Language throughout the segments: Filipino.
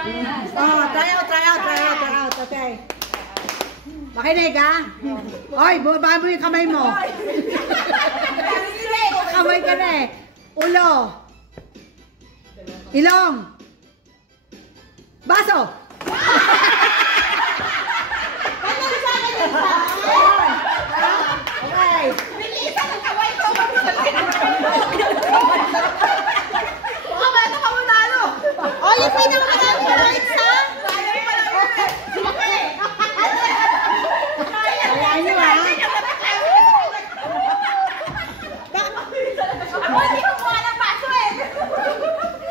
Oh, try out. Okay. Makinig, ha? Hoy, baba mo yung kamay mo. Kamay ka na eh. Ulo. Ilong. Baso. Okay. Bilisan ang kaway ko. Oh, yung pinakamarami points, ha? Kaya nyo, ha? Ako hindi ko kuha ng paso eh.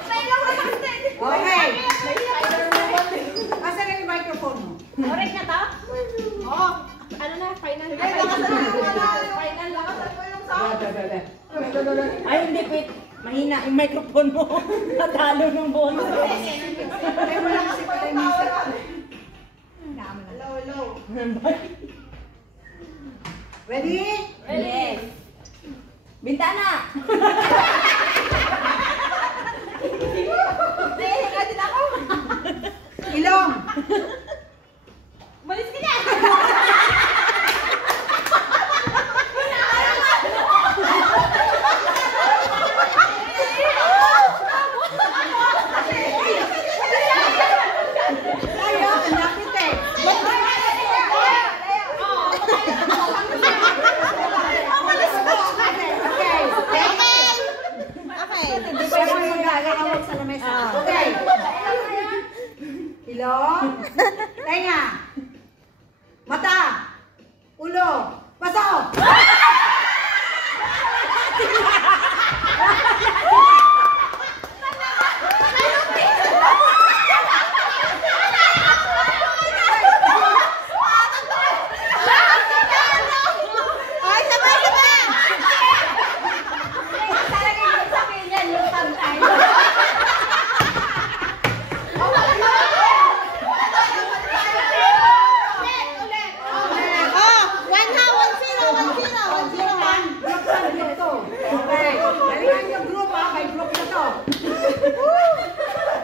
May lang na kasi. Okay. Asa na yung microphone mo? Correct na to? Oo. Ano na? Final. Final. Lakasan mo yung sound. Ay, hindi, Pit. Mahina yung microphone mo. Natalo ng bonus. Ay, wala kasi pala yung misa. Hello. Ready? Yes. Bintana. Nahihinga din ako. Ilong. Malis ka na. Ayaw, ang lapit eh. Hindi pa yung magagawag sa lamesa. Okay. Ilong. Tenga. Mata. Ulo. Baso.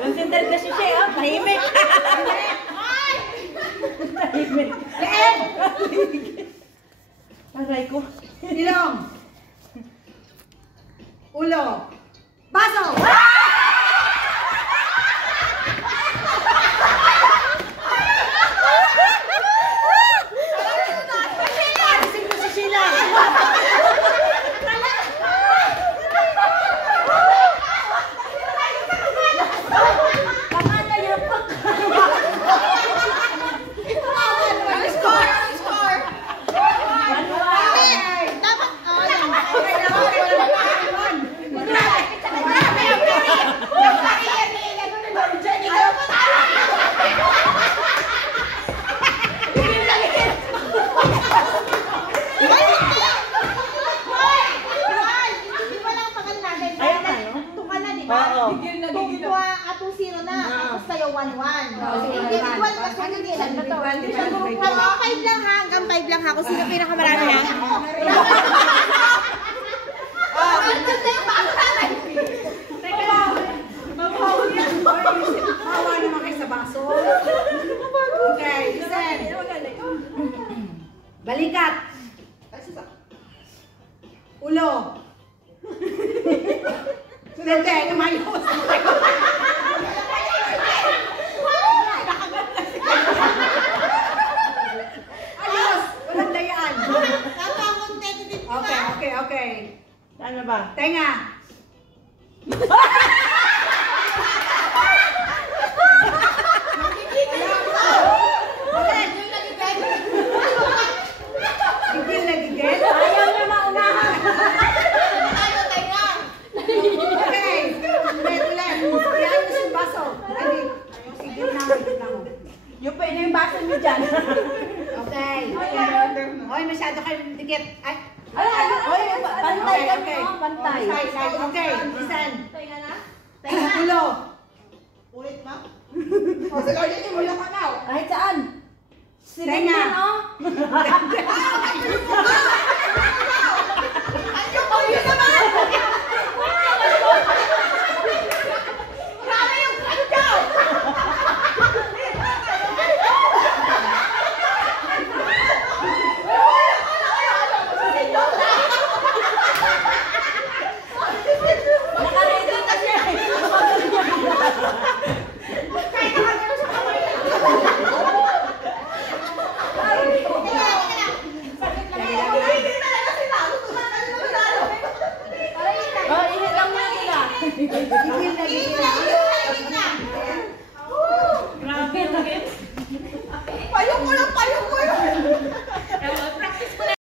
Consider kasi siya, oh. Tahimik. Tahimik. Aray ko. Ilong. Ulo. Baso. Alisin mo si Sheila. Hanggang 5 lang ha. Kung sino pinakamarami ha. Hawa naman kayo sa baso. Okay, listen. Balikat. Ulo. Hindi, kumayos. Ayos! Walang dayaan. Okay. Ano ba? Tenga. Gigil na gigil. Ayaw na maunahan. Okay. Ulit. Yan mo yung baso. Gigil na mo. Yung pwede yung baso niyo dyan. Okay. Hoy, masyado kayo dikit. Ay. Pantay ka Okay. mo. Pantay. Okay, listen. Tenga na? Ulo. Ulit ma? O, sa lord yun, wala ka na. Kahit saan. Silin Tenga. yan, oh. Ayoko yun naman! Grabe yung kanto! Gigil na, gigil na. Grabe yung game.